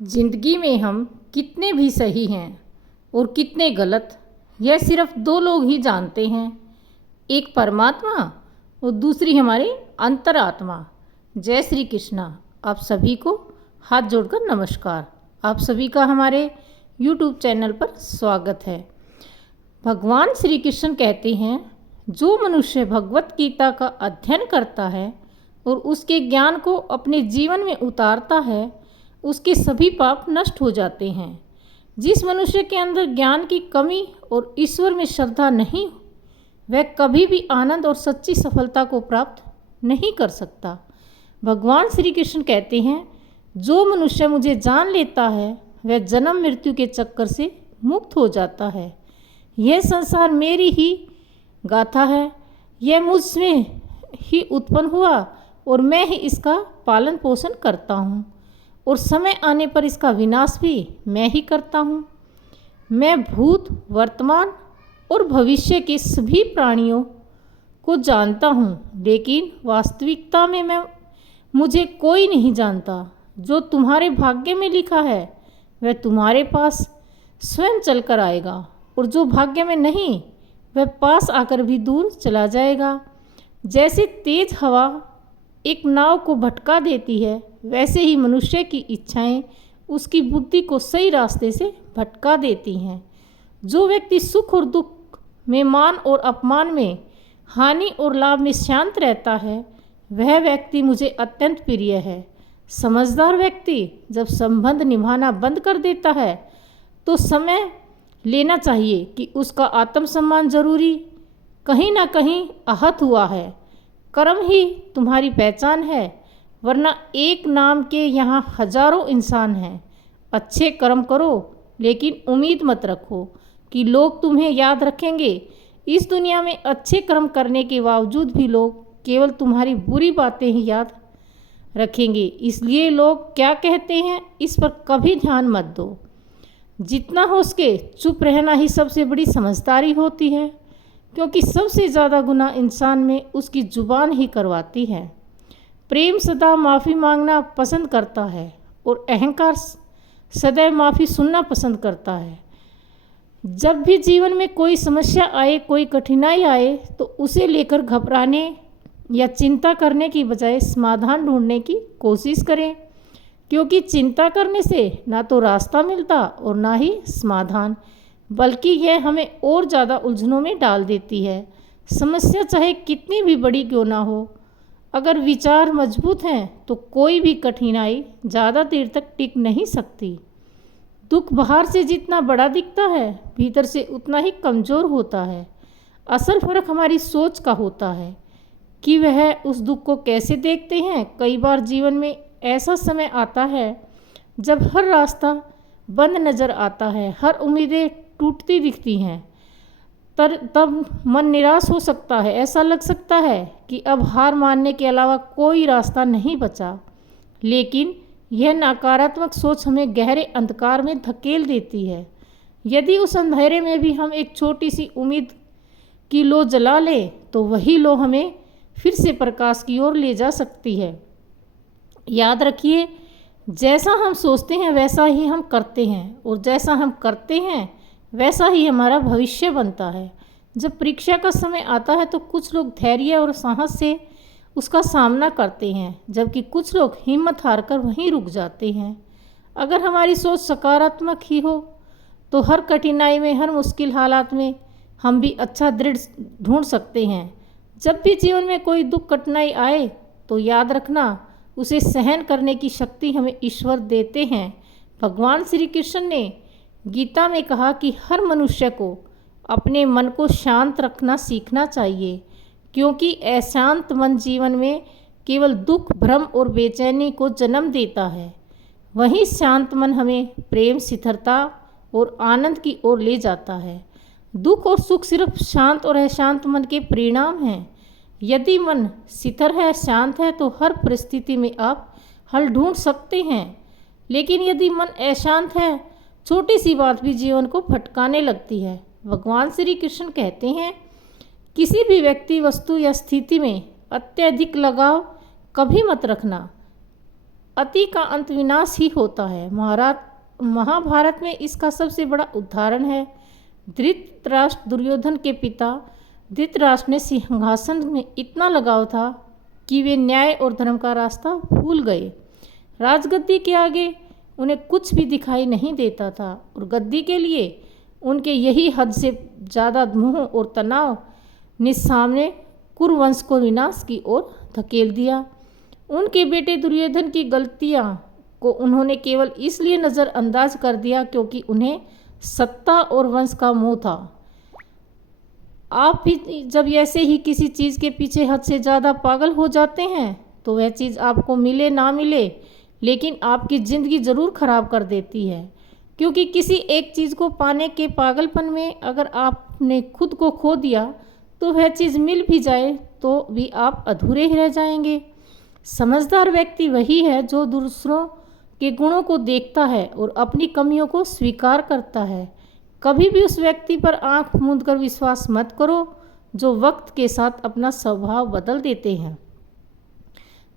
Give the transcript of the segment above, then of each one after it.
जिंदगी में हम कितने भी सही हैं और कितने गलत, यह सिर्फ दो लोग ही जानते हैं। एक परमात्मा और दूसरी हमारी अंतरात्मा। जय श्री कृष्णा। आप सभी को हाथ जोड़कर नमस्कार। आप सभी का हमारे YouTube चैनल पर स्वागत है। भगवान श्री कृष्ण कहते हैं, जो मनुष्य भगवत गीता का अध्ययन करता है और उसके ज्ञान को अपने जीवन में उतारता है, उसके सभी पाप नष्ट हो जाते हैं। जिस मनुष्य के अंदर ज्ञान की कमी और ईश्वर में श्रद्धा नहीं, वह कभी भी आनंद और सच्ची सफलता को प्राप्त नहीं कर सकता। भगवान श्री कृष्ण कहते हैं, जो मनुष्य मुझे जान लेता है वह जन्म मृत्यु के चक्कर से मुक्त हो जाता है। यह संसार मेरी ही गाथा है, यह मुझमें ही उत्पन्न हुआ और मैं ही इसका पालन पोषण करता हूँ और समय आने पर इसका विनाश भी मैं ही करता हूँ। मैं भूत, वर्तमान और भविष्य के सभी प्राणियों को जानता हूँ, लेकिन वास्तविकता में मुझे कोई नहीं जानता। जो तुम्हारे भाग्य में लिखा है वह तुम्हारे पास स्वयं चलकर आएगा, और जो भाग्य में नहीं वह पास आकर भी दूर चला जाएगा। जैसे तेज हवा एक नाव को भटका देती है, वैसे ही मनुष्य की इच्छाएं उसकी बुद्धि को सही रास्ते से भटका देती हैं। जो व्यक्ति सुख और दुख में, मान और अपमान में, हानि और लाभ में शांत रहता है, वह व्यक्ति मुझे अत्यंत प्रिय है। समझदार व्यक्ति जब संबंध निभाना बंद कर देता है तो समय लेना चाहिए कि उसका आत्मसम्मान जरूरी कहीं ना कहीं आहत हुआ है। कर्म ही तुम्हारी पहचान है, वरना एक नाम के यहाँ हजारों इंसान हैं। अच्छे कर्म करो, लेकिन उम्मीद मत रखो कि लोग तुम्हें याद रखेंगे। इस दुनिया में अच्छे कर्म करने के बावजूद भी लोग केवल तुम्हारी बुरी बातें ही याद रखेंगे। इसलिए लोग क्या कहते हैं, इस पर कभी ध्यान मत दो। जितना हो सके चुप रहना ही सबसे बड़ी समझदारी होती है, क्योंकि सबसे ज़्यादा गुनाह इंसान में उसकी जुबान ही करवाती है। प्रेम सदा माफ़ी मांगना पसंद करता है और अहंकार सदैव माफ़ी सुनना पसंद करता है। जब भी जीवन में कोई समस्या आए, कोई कठिनाई आए, तो उसे लेकर घबराने या चिंता करने की बजाय समाधान ढूंढने की कोशिश करें, क्योंकि चिंता करने से ना तो रास्ता मिलता और ना ही समाधान, बल्कि यह हमें और ज़्यादा उलझनों में डाल देती है। समस्या चाहे कितनी भी बड़ी क्यों ना हो, अगर विचार मजबूत हैं तो कोई भी कठिनाई ज़्यादा देर तक टिक नहीं सकती। दुख बाहर से जितना बड़ा दिखता है, भीतर से उतना ही कमज़ोर होता है। असल फर्क हमारी सोच का होता है कि वह उस दुख को कैसे देखते हैं। कई बार जीवन में ऐसा समय आता है जब हर रास्ता बंद नज़र आता है, हर उम्मीदें टूटती दिखती हैं। तब मन निराश हो सकता है। ऐसा लग सकता है कि अब हार मानने के अलावा कोई रास्ता नहीं बचा। लेकिन यह नकारात्मक सोच हमें गहरे अंधकार में धकेल देती है। यदि उस अंधेरे में भी हम एक छोटी सी उम्मीद की लो जला लें, तो वही लो हमें फिर से प्रकाश की ओर ले जा सकती है। याद रखिए, जैसा हम सोचते हैं वैसा ही हम करते हैं, और जैसा हम करते हैं वैसा ही हमारा भविष्य बनता है। जब परीक्षा का समय आता है तो कुछ लोग धैर्य और साहस से उसका सामना करते हैं, जबकि कुछ लोग हिम्मत हारकर वहीं रुक जाते हैं। अगर हमारी सोच सकारात्मक ही हो तो हर कठिनाई में, हर मुश्किल हालात में हम भी अच्छा दृढ़ ढूंढ सकते हैं। जब भी जीवन में कोई दुख कठिनाई आए तो याद रखना, उसे सहन करने की शक्ति हमें ईश्वर देते हैं। भगवान श्री कृष्ण ने गीता में कहा कि हर मनुष्य को अपने मन को शांत रखना सीखना चाहिए, क्योंकि अशांत मन जीवन में केवल दुख, भ्रम और बेचैनी को जन्म देता है। वहीं शांत मन हमें प्रेम, स्थिरता और आनंद की ओर ले जाता है। दुख और सुख सिर्फ शांत और अशांत मन के परिणाम हैं। यदि मन स्थिर है, शांत है, तो हर परिस्थिति में आप हल ढूंढ सकते हैं। लेकिन यदि मन अशांत है, छोटी सी बात भी जीवन को भटकाने लगती है। भगवान श्री कृष्ण कहते हैं, किसी भी व्यक्ति, वस्तु या स्थिति में अत्यधिक लगाव कभी मत रखना। अति का अंत विनाश ही होता है। महाभारत में इसका सबसे बड़ा उदाहरण है। धृतराष्ट्र दुर्योधन के पिता धृतराष्ट्र ने सिंहासन में इतना लगाव था कि वे न्याय और धर्म का रास्ता भूल गए। राजगद्दी के आगे उन्हें कुछ भी दिखाई नहीं देता था और गद्दी के लिए उनके यही हद से ज़्यादा मोह और तनाव ने सामने कुरुवंश को विनाश की ओर धकेल दिया। उनके बेटे दुर्योधन की गलतियां को उन्होंने केवल इसलिए नज़रअंदाज कर दिया क्योंकि उन्हें सत्ता और वंश का मोह था। आप भी जब ऐसे ही किसी चीज़ के पीछे हद से ज़्यादा पागल हो जाते हैं तो वह चीज़ आपको मिले ना मिले लेकिन आपकी ज़िंदगी ज़रूर ख़राब कर देती है, क्योंकि किसी एक चीज़ को पाने के पागलपन में अगर आपने खुद को खो दिया तो वह चीज़ मिल भी जाए तो भी आप अधूरे ही रह जाएंगे। समझदार व्यक्ति वही है जो दूसरों के गुणों को देखता है और अपनी कमियों को स्वीकार करता है। कभी भी उस व्यक्ति पर आंख मूंदकर विश्वास मत करो जो वक्त के साथ अपना स्वभाव बदल देते हैं।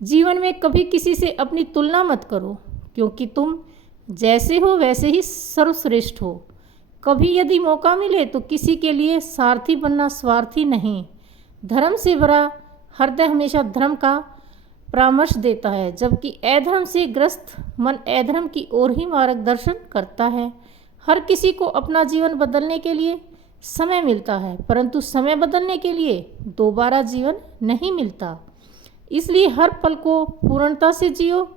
जीवन में कभी किसी से अपनी तुलना मत करो, क्योंकि तुम जैसे हो वैसे ही सर्वश्रेष्ठ हो। कभी यदि मौका मिले तो किसी के लिए सारथी बनना स्वार्थी नहीं। धर्म से भरा हृदय हमेशा धर्म का परामर्श देता है, जबकि अधर्म से ग्रस्त मन अधर्म की ओर ही मार्गदर्शन करता है। हर किसी को अपना जीवन बदलने के लिए समय मिलता है, परंतु समय बदलने के लिए दोबारा जीवन नहीं मिलता। इसलिए हर पल को पूर्णता से जियो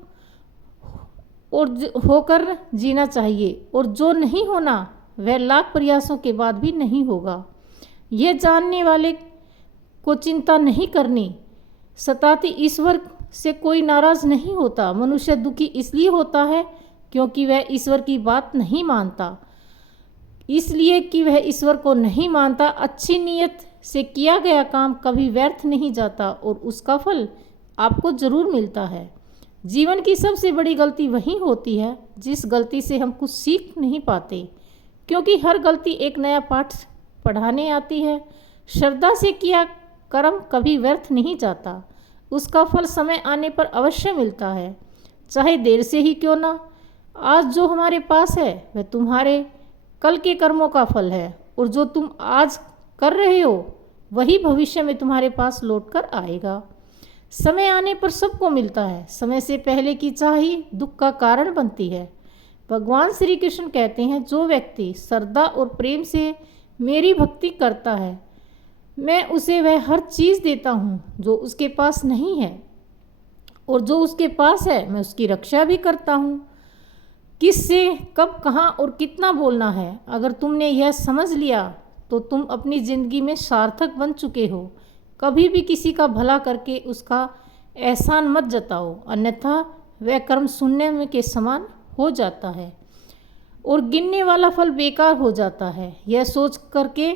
और होकर जीना चाहिए, और जो नहीं होना वह लाख प्रयासों के बाद भी नहीं होगा। यह जानने वाले को चिंता नहीं करनी। सताती ईश्वर से कोई नाराज़ नहीं होता। मनुष्य दुखी इसलिए होता है क्योंकि वह ईश्वर की बात नहीं मानता। इसलिए कि वह ईश्वर को नहीं मानता, अच्छी नीयत से किया गया काम कभी व्यर्थ नहीं जाता और उसका फल आपको ज़रूर मिलता है। जीवन की सबसे बड़ी गलती वही होती है जिस गलती से हम कुछ सीख नहीं पाते, क्योंकि हर गलती एक नया पाठ पढ़ाने आती है। श्रद्धा से किया कर्म कभी व्यर्थ नहीं जाता, उसका फल समय आने पर अवश्य मिलता है, चाहे देर से ही क्यों ना। आज जो हमारे पास है वह तुम्हारे कल के कर्मों का फल है, और जो तुम आज कर रहे हो वही भविष्य में तुम्हारे पास लौट कर आएगा। समय आने पर सबको मिलता है। समय से पहले की चाह ही दुख का कारण बनती है। भगवान श्री कृष्ण कहते हैं, जो व्यक्ति श्रद्धा और प्रेम से मेरी भक्ति करता है मैं उसे वह हर चीज़ देता हूँ जो उसके पास नहीं है, और जो उसके पास है मैं उसकी रक्षा भी करता हूँ। किससे कब कहाँ और कितना बोलना है, अगर तुमने यह समझ लिया तो तुम अपनी ज़िंदगी में सार्थक बन चुके हो। कभी भी किसी का भला करके उसका एहसान मत जताओ, अन्यथा वह कर्म शून्य में के समान हो जाता है और गिनने वाला फल बेकार हो जाता है। यह सोच करके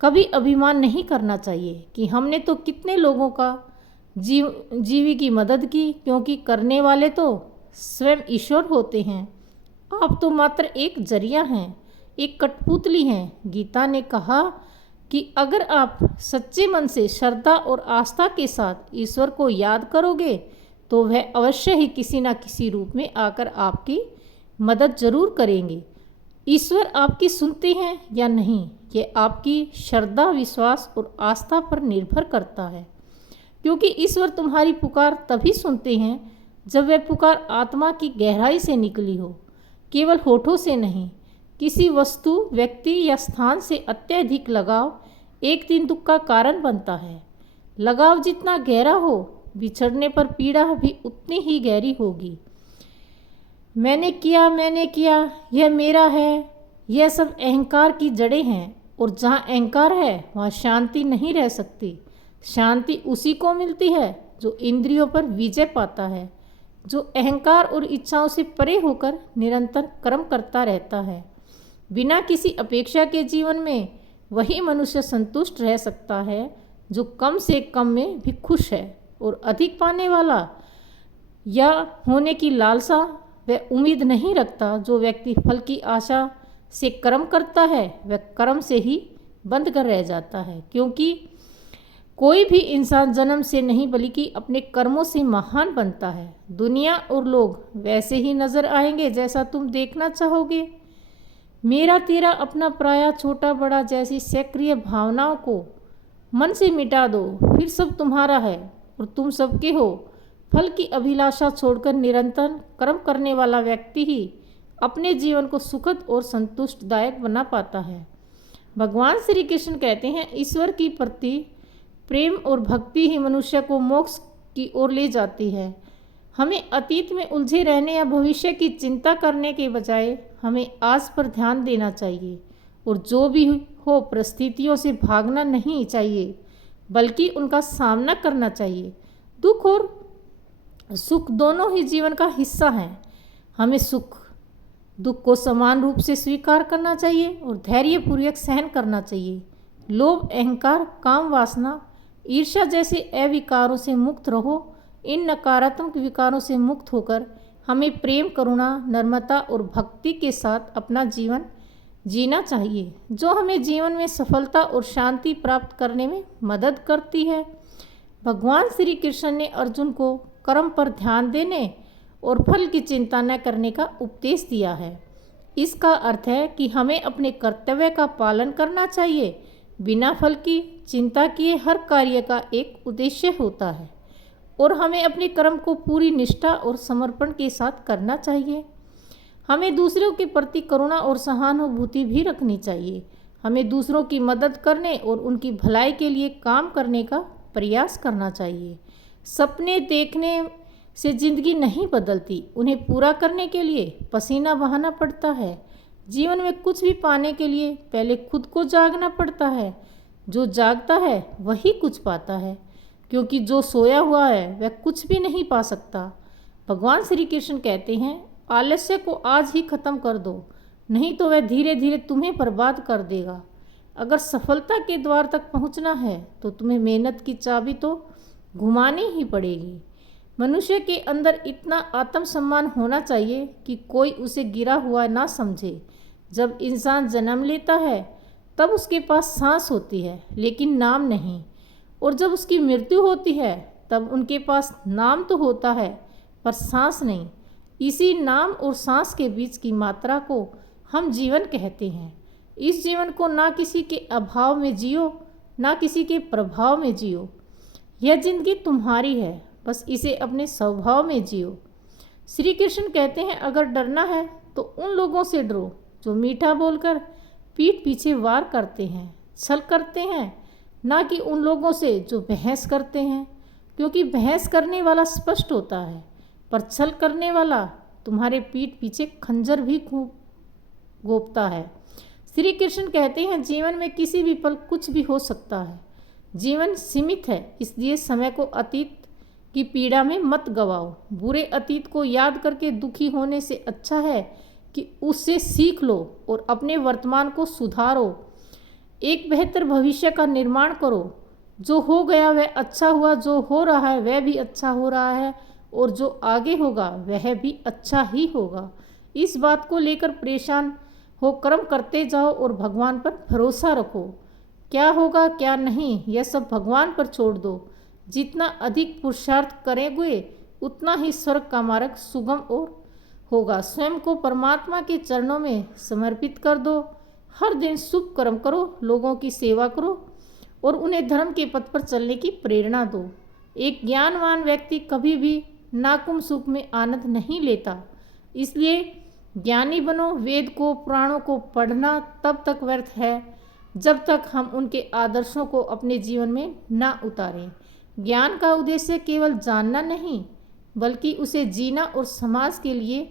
कभी अभिमान नहीं करना चाहिए कि हमने तो कितने लोगों का जीवी की मदद की, क्योंकि करने वाले तो स्वयं ईश्वर होते हैं। आप तो मात्र एक जरिया हैं, एक कठपुतली हैं। गीता ने कहा कि अगर आप सच्चे मन से श्रद्धा और आस्था के साथ ईश्वर को याद करोगे तो वह अवश्य ही किसी न किसी रूप में आकर आपकी मदद जरूर करेंगे। ईश्वर आपकी सुनते हैं या नहीं, ये आपकी श्रद्धा, विश्वास और आस्था पर निर्भर करता है, क्योंकि ईश्वर तुम्हारी पुकार तभी सुनते हैं जब वह पुकार आत्मा की गहराई से निकली हो, केवल होठों से नहीं। किसी वस्तु, व्यक्ति या स्थान से अत्यधिक लगाव एक दिन दुख का कारण बनता है। लगाव जितना गहरा हो, बिछड़ने पर पीड़ा भी उतनी ही गहरी होगी। मैंने किया, यह मेरा है, यह सब अहंकार की जड़ें हैं, और जहाँ अहंकार है वहाँ शांति नहीं रह सकती। शांति उसी को मिलती है जो इंद्रियों पर विजय पाता है, जो अहंकार और इच्छाओं से परे होकर निरंतर कर्म करता रहता है। बिना किसी अपेक्षा के जीवन में वही मनुष्य संतुष्ट रह सकता है जो कम से कम में भी खुश है, और अधिक पाने वाला या होने की लालसा वह उम्मीद नहीं रखता। जो व्यक्ति फल की आशा से कर्म करता है वह कर्म से ही बंद कर रह जाता है, क्योंकि कोई भी इंसान जन्म से नहीं बल्कि अपने कर्मों से महान बनता है। दुनिया और लोग वैसे ही नजर आएंगे जैसा तुम देखना चाहोगे। मेरा तेरा अपना पराया छोटा बड़ा जैसी सक्रिय भावनाओं को मन से मिटा दो, फिर सब तुम्हारा है और तुम सबके हो। फल की अभिलाषा छोड़कर निरंतर कर्म करने वाला व्यक्ति ही अपने जीवन को सुखद और संतुष्टदायक बना पाता है। भगवान श्री कृष्ण कहते हैं, ईश्वर की प्रति प्रेम और भक्ति ही मनुष्य को मोक्ष की ओर ले जाती है। हमें अतीत में उलझे रहने या भविष्य की चिंता करने के बजाय हमें आज पर ध्यान देना चाहिए और जो भी हो परिस्थितियों से भागना नहीं चाहिए बल्कि उनका सामना करना चाहिए। दुख और सुख दोनों ही जीवन का हिस्सा हैं। हमें सुख दुख को समान रूप से स्वीकार करना चाहिए और धैर्यपूर्वक सहन करना चाहिए। लोभ, अहंकार, काम वासना, ईर्ष्या जैसे अविकारों से मुक्त रहो। इन नकारात्मक विकारों से मुक्त होकर हमें प्रेम, करुणा, नम्रता और भक्ति के साथ अपना जीवन जीना चाहिए, जो हमें जीवन में सफलता और शांति प्राप्त करने में मदद करती है। भगवान श्री कृष्ण ने अर्जुन को कर्म पर ध्यान देने और फल की चिंता न करने का उपदेश दिया है। इसका अर्थ है कि हमें अपने कर्तव्य का पालन करना चाहिए। बिना फल की चिंता किए हर कार्य का एक उद्देश्य होता है और हमें अपने कर्म को पूरी निष्ठा और समर्पण के साथ करना चाहिए। हमें दूसरों के प्रति करुणा और सहानुभूति भी रखनी चाहिए। हमें दूसरों की मदद करने और उनकी भलाई के लिए काम करने का प्रयास करना चाहिए। सपने देखने से जिंदगी नहीं बदलती, उन्हें पूरा करने के लिए पसीना बहाना पड़ता है। जीवन में कुछ भी पाने के लिए पहले खुद को जागना पड़ता है। जो जागता है वही कुछ पाता है, क्योंकि जो सोया हुआ है वह कुछ भी नहीं पा सकता। भगवान श्री कृष्ण कहते हैं, आलस्य को आज ही खत्म कर दो, नहीं तो वह धीरे धीरे तुम्हें बर्बाद कर देगा। अगर सफलता के द्वार तक पहुंचना है तो तुम्हें मेहनत की चाबी तो घुमानी ही पड़ेगी। मनुष्य के अंदर इतना आत्मसम्मान होना चाहिए कि कोई उसे गिरा हुआ ना समझे। जब इंसान जन्म लेता है तब उसके पास सांस होती है लेकिन नाम नहीं, और जब उसकी मृत्यु होती है तब उनके पास नाम तो होता है पर सांस नहीं। इसी नाम और सांस के बीच की मात्रा को हम जीवन कहते हैं। इस जीवन को ना किसी के अभाव में जियो, ना किसी के प्रभाव में जियो। यह जिंदगी तुम्हारी है, बस इसे अपने स्वभाव में जियो। श्री कृष्ण कहते हैं, अगर डरना है तो उन लोगों से डरो जो मीठा बोलकर पीठ पीछे वार करते हैं, छल करते हैं, ना कि उन लोगों से जो बहस करते हैं, क्योंकि बहस करने वाला स्पष्ट होता है पर छल करने वाला तुम्हारे पीठ पीछे खंजर भी घोंपता है। श्री कृष्ण कहते हैं, जीवन में किसी भी पल कुछ भी हो सकता है। जीवन सीमित है, इसलिए समय को अतीत की पीड़ा में मत गवाओ। बुरे अतीत को याद करके दुखी होने से अच्छा है कि उससे सीख लो और अपने वर्तमान को सुधारो। एक बेहतर भविष्य का निर्माण करो। जो हो गया वह अच्छा हुआ, जो हो रहा है वह भी अच्छा हो रहा है, और जो आगे होगा वह भी अच्छा ही होगा। इस बात को लेकर परेशान हो कर्म करते जाओ और भगवान पर भरोसा रखो। क्या होगा क्या नहीं यह सब भगवान पर छोड़ दो। जितना अधिक पुरुषार्थ करेंगे उतना ही स्वर्ग का मार्ग सुगम और होगा। स्वयं को परमात्मा के चरणों में समर्पित कर दो। हर दिन शुभ कर्म करो, लोगों की सेवा करो और उन्हें धर्म के पथ पर चलने की प्रेरणा दो। एक ज्ञानवान व्यक्ति कभी भी नाकुम सुख में आनंद नहीं लेता, इसलिए ज्ञानी बनो। वेद को, पुराणों को पढ़ना तब तक व्यर्थ है जब तक हम उनके आदर्शों को अपने जीवन में ना उतारें। ज्ञान का उद्देश्य केवल जानना नहीं बल्कि उसे जीना और समाज के लिए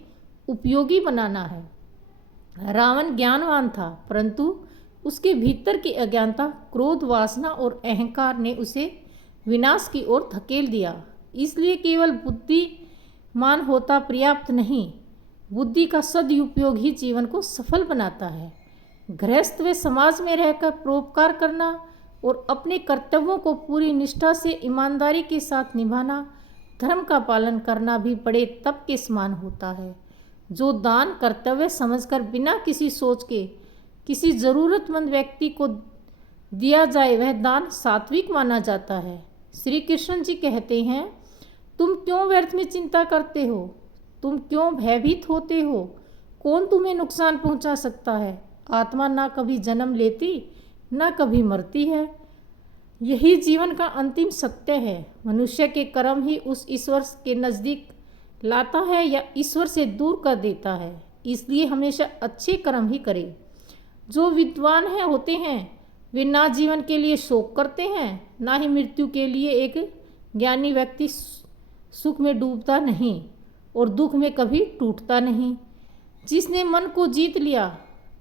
उपयोगी बनाना है। रावण ज्ञानवान था, परंतु उसके भीतर की अज्ञानता, क्रोध, वासना और अहंकार ने उसे विनाश की ओर धकेल दिया। इसलिए केवल बुद्धिमान होता पर्याप्त नहीं, बुद्धि का सदुपयोग ही जीवन को सफल बनाता है। गृहस्थ व समाज में रहकर परोपकार करना और अपने कर्तव्यों को पूरी निष्ठा से ईमानदारी के साथ निभाना, धर्म का पालन करना भी बड़े तप के समान होता है। जो दान कर्तव्य समझकर बिना किसी सोच के किसी ज़रूरतमंद व्यक्ति को दिया जाए वह दान सात्विक माना जाता है। श्री कृष्ण जी कहते हैं, तुम क्यों व्यर्थ में चिंता करते हो, तुम क्यों भयभीत होते हो, कौन तुम्हें नुकसान पहुंचा सकता है। आत्मा ना कभी जन्म लेती ना कभी मरती है, यही जीवन का अंतिम सत्य है। मनुष्य के कर्म ही उस ईश्वर के नज़दीक लाता है या ईश्वर से दूर कर देता है। इसलिए हमेशा अच्छे कर्म ही करें। जो विद्वान है होते हैं वे ना जीवन के लिए शोक करते हैं ना ही मृत्यु के लिए। एक ज्ञानी व्यक्ति सुख में डूबता नहीं और दुख में कभी टूटता नहीं। जिसने मन को जीत लिया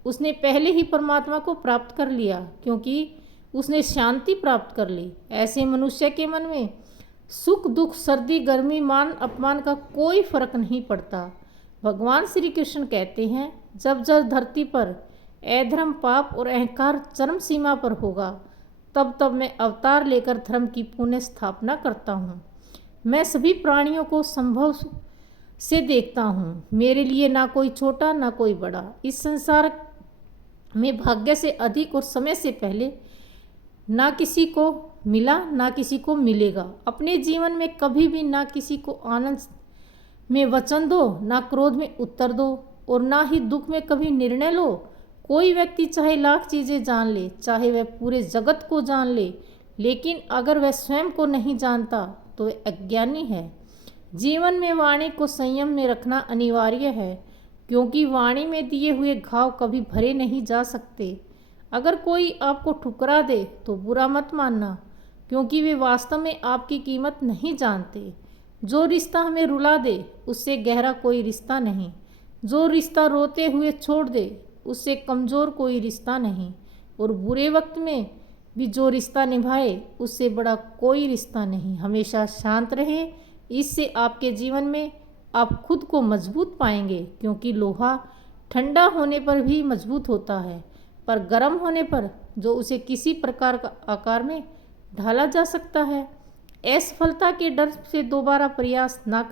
उसने पहले ही परमात्मा को प्राप्त कर लिया, क्योंकि उसने शांति प्राप्त कर ली। ऐसे मनुष्य के मन में सुख दुख, सर्दी गर्मी, मान अपमान का कोई फर्क नहीं पड़ता। भगवान श्री कृष्ण कहते हैं, जब जब धरती पर अधर्म, पाप और अहंकार चरम सीमा पर होगा, तब तब मैं अवतार लेकर धर्म की पुनः स्थापना करता हूँ। मैं सभी प्राणियों को संभव से देखता हूँ। मेरे लिए ना कोई छोटा ना कोई बड़ा। इस संसार में भाग्य से अधिक और समय से पहले ना किसी को मिला ना किसी को मिलेगा। अपने जीवन में कभी भी ना किसी को आनंद में वचन दो, ना क्रोध में उत्तर दो और ना ही दुख में कभी निर्णय लो। कोई व्यक्ति चाहे लाख चीज़ें जान ले, चाहे वह पूरे जगत को जान ले, लेकिन अगर वह स्वयं को नहीं जानता तो वह अज्ञानी है। जीवन में वाणी को संयम में रखना अनिवार्य है, क्योंकि वाणी में दिए हुए घाव कभी भरे नहीं जा सकते। अगर कोई आपको ठुकरा दे तो बुरा मत मानना, क्योंकि वे वास्तव में आपकी कीमत नहीं जानते। जो रिश्ता हमें रुला दे उससे गहरा कोई रिश्ता नहीं। जो रिश्ता रोते हुए छोड़ दे उससे कमज़ोर कोई रिश्ता नहीं। और बुरे वक्त में भी जो रिश्ता निभाए उससे बड़ा कोई रिश्ता नहीं। हमेशा शांत रहें, इससे आपके जीवन में आप खुद को मजबूत पाएंगे, क्योंकि लोहा ठंडा होने पर भी मजबूत होता है, पर गर्म होने पर जो उसे किसी प्रकार का आकार में ढाला जा सकता है। असफलता के डर से दोबारा प्रयास ना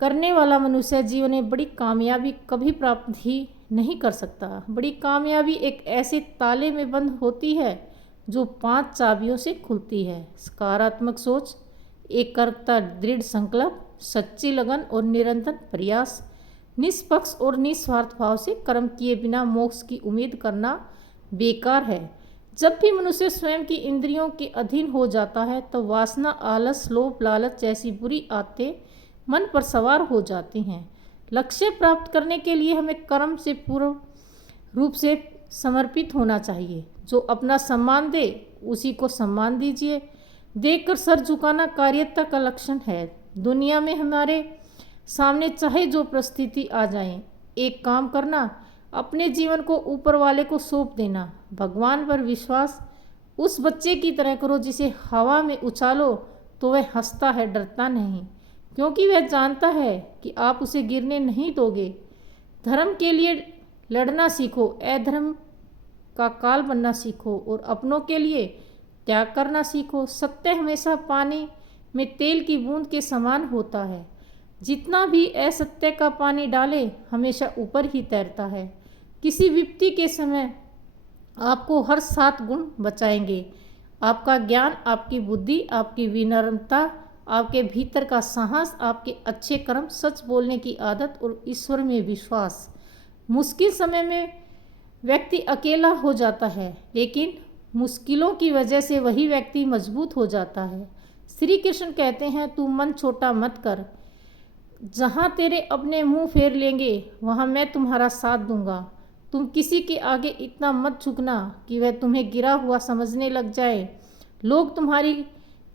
करने वाला मनुष्य जीवन में बड़ी कामयाबी कभी प्राप्त ही नहीं कर सकता। बड़ी कामयाबी एक ऐसे ताले में बंद होती है जो 5 चाबियों से खुलती है। सकारात्मक सोच, एकाग्रता, दृढ़ संकल्प, सच्ची लगन और निरंतर प्रयास। निष्पक्ष और निस्वार्थ भाव से कर्म किए बिना मोक्ष की उम्मीद करना बेकार है। जब भी मनुष्य स्वयं की इंद्रियों के अधीन हो जाता है तो वासना, आलस, लोभ, लालच जैसी बुरी आदतें मन पर सवार हो जाती हैं। लक्ष्य प्राप्त करने के लिए हमें कर्म से पूर्ण रूप से समर्पित होना चाहिए। जो अपना सम्मान दे उसी को सम्मान दीजिए। देखकर सर झुकाना कायरता का लक्षण है। दुनिया में हमारे सामने चाहे जो परिस्थिति आ जाए, एक काम करना, अपने जीवन को ऊपर वाले को सौंप देना। भगवान पर विश्वास उस बच्चे की तरह करो जिसे हवा में उछालो तो वह हंसता है, डरता नहीं, क्योंकि वह जानता है कि आप उसे गिरने नहीं दोगे। धर्म के लिए लड़ना सीखो, अधर्म का काल बनना सीखो और अपनों के लिए त्याग करना सीखो। सत्य हमेशा पानी में तेल की बूंद के समान होता है। जितना भी असत्य का पानी डाले हमेशा ऊपर ही तैरता है। किसी विपत्ति के समय आपको हर 7 गुण बचाएंगे। आपका ज्ञान, आपकी बुद्धि, आपकी विनम्रता, आपके भीतर का साहस, आपके अच्छे कर्म, सच बोलने की आदत और ईश्वर में विश्वास। मुश्किल समय में व्यक्ति अकेला हो जाता है, लेकिन मुश्किलों की वजह से वही व्यक्ति मजबूत हो जाता है। श्री कृष्ण कहते हैं, तू मन छोटा मत कर। जहाँ तेरे अपने मुंह फेर लेंगे वहाँ मैं तुम्हारा साथ दूंगा। तुम किसी के आगे इतना मत झुकना कि वह तुम्हें गिरा हुआ समझने लग जाए। लोग तुम्हारी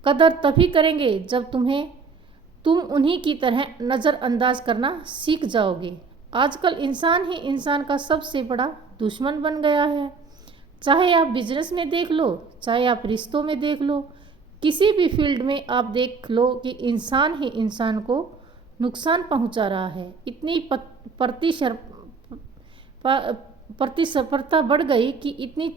कदर तभी करेंगे जब तुम उन्हीं की तरह नज़रअंदाज करना सीख जाओगे। आजकल इंसान ही इंसान का सबसे बड़ा दुश्मन बन गया है। चाहे आप बिजनेस में देख लो, चाहे आप रिश्तों में देख लो, किसी भी फील्ड में आप देख लो कि इंसान ही इंसान को नुकसान पहुंचा रहा है। इतनी प्रतिस्पर्धा बढ़ गई कि इतनी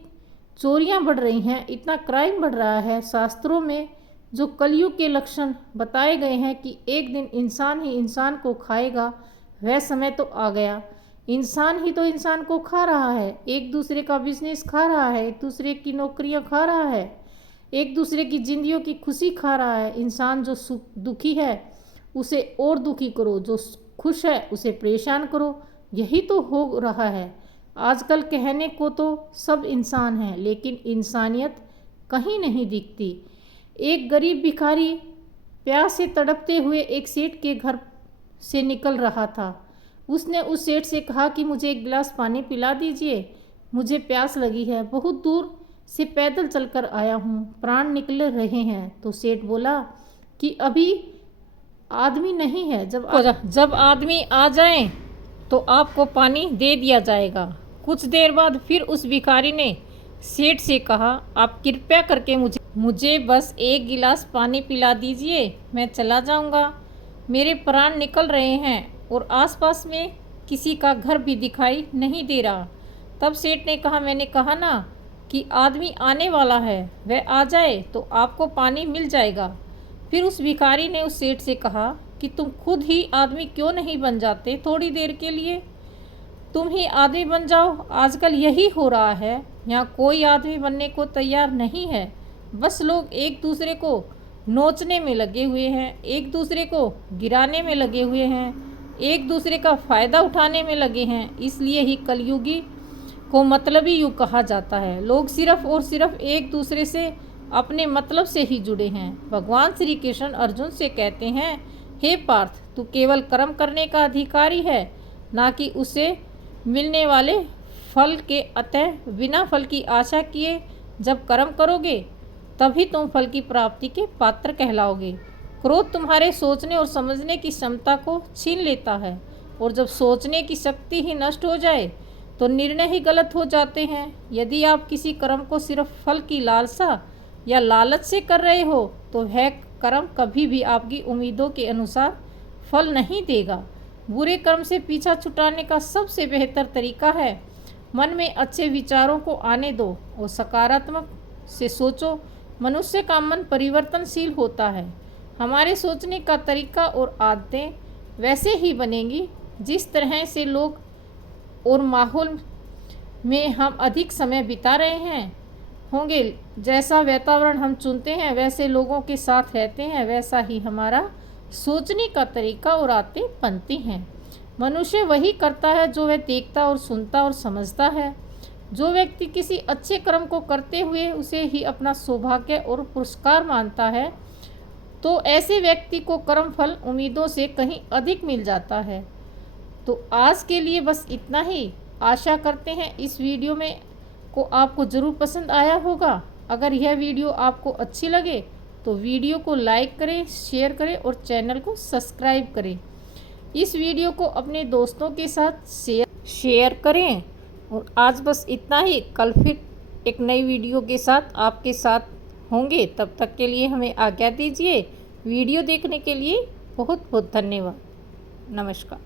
चोरियां बढ़ रही हैं, इतना क्राइम बढ़ रहा है। शास्त्रों में जो कलयुग के लक्षण बताए गए हैं कि एक दिन इंसान ही इंसान को खाएगा, वह समय तो आ गया। इंसान ही तो इंसान को खा रहा है, एक दूसरे का बिजनेस खा रहा है, एक दूसरे की नौकरियां खा रहा है, एक दूसरे की जिंदगियों की खुशी खा रहा है। इंसान जो दुखी है उसे और दुखी करो, जो खुश है उसे परेशान करो, यही तो हो रहा है आजकल। कहने को तो सब इंसान हैं, लेकिन इंसानियत कहीं नहीं दिखती। एक गरीब भिखारी प्यास से तड़पते हुए एक सेठ के घर से निकल रहा था। उसने उस सेठ से कहा कि मुझे एक गिलास पानी पिला दीजिए, मुझे प्यास लगी है, बहुत दूर से पैदल चलकर आया हूँ, प्राण निकल रहे हैं। तो सेठ बोला कि अभी आदमी नहीं है, जब आदमी आ जाए तो आपको पानी दे दिया जाएगा। कुछ देर बाद फिर उस भिखारी ने सेठ से कहा, आप कृपया करके मुझे बस एक गिलास पानी पिला दीजिए, मैं चला जाऊंगा, मेरे प्राण निकल रहे हैं और आसपास में किसी का घर भी दिखाई नहीं दे रहा। तब सेठ ने कहा, मैंने कहा ना कि आदमी आने वाला है, वह आ जाए तो आपको पानी मिल जाएगा। फिर उस भिखारी ने उस सेठ से कहा कि तुम खुद ही आदमी क्यों नहीं बन जाते, थोड़ी देर के लिए तुम ही आदमी बन जाओ। आजकल यही हो रहा है, यहाँ कोई आदमी बनने को तैयार नहीं है, बस लोग एक दूसरे को नोचने में लगे हुए हैं, एक दूसरे को गिराने में लगे हुए हैं, एक दूसरे का फ़ायदा उठाने में लगे हैं। इसलिए ही कलयुगी को मतलबी युग कहा जाता है। लोग सिर्फ और सिर्फ एक दूसरे से अपने मतलब से ही जुड़े हैं। भगवान श्री कृष्ण अर्जुन से कहते हैं, हे पार्थ, तू केवल कर्म करने का अधिकारी है, ना कि उसे मिलने वाले फल के। अतः बिना फल की आशा किए जब कर्म करोगे तभी तुम फल की प्राप्ति के पात्र कहलाओगे। क्रोध तुम्हारे सोचने और समझने की क्षमता को छीन लेता है, और जब सोचने की शक्ति ही नष्ट हो जाए तो निर्णय ही गलत हो जाते हैं। यदि आप किसी कर्म को सिर्फ फल की लालसा या लालच से कर रहे हो तो वह कर्म कभी भी आपकी उम्मीदों के अनुसार फल नहीं देगा। बुरे कर्म से पीछा छुटाने का सबसे बेहतर तरीका है, मन में अच्छे विचारों को आने दो और सकारात्मक से सोचो। मनुष्य का मन परिवर्तनशील होता है। हमारे सोचने का तरीका और आदतें वैसे ही बनेंगी जिस तरह से लोग और माहौल में हम अधिक समय बिता रहे हैं होंगे। जैसा वातावरण हम चुनते हैं, वैसे लोगों के साथ रहते हैं, वैसा ही हमारा सोचने का तरीका और आदतें बनती हैं। मनुष्य वही करता है जो वह देखता और सुनता और समझता है। जो व्यक्ति किसी अच्छे कर्म को करते हुए उसे ही अपना सौभाग्य और पुरस्कार मानता है, तो ऐसे व्यक्ति को कर्म फल उम्मीदों से कहीं अधिक मिल जाता है। तो आज के लिए बस इतना ही। आशा करते हैं इस वीडियो में को आपको ज़रूर पसंद आया होगा। अगर यह वीडियो आपको अच्छी लगे तो वीडियो को लाइक करें, शेयर करें और चैनल को सब्सक्राइब करें। इस वीडियो को अपने दोस्तों के साथ शेयर करें। और आज बस इतना ही। कल फिर एक नई वीडियो के साथ आपके साथ होंगे। तब तक के लिए हमें आज्ञा दीजिए। वीडियो देखने के लिए बहुत बहुत धन्यवाद। नमस्कार।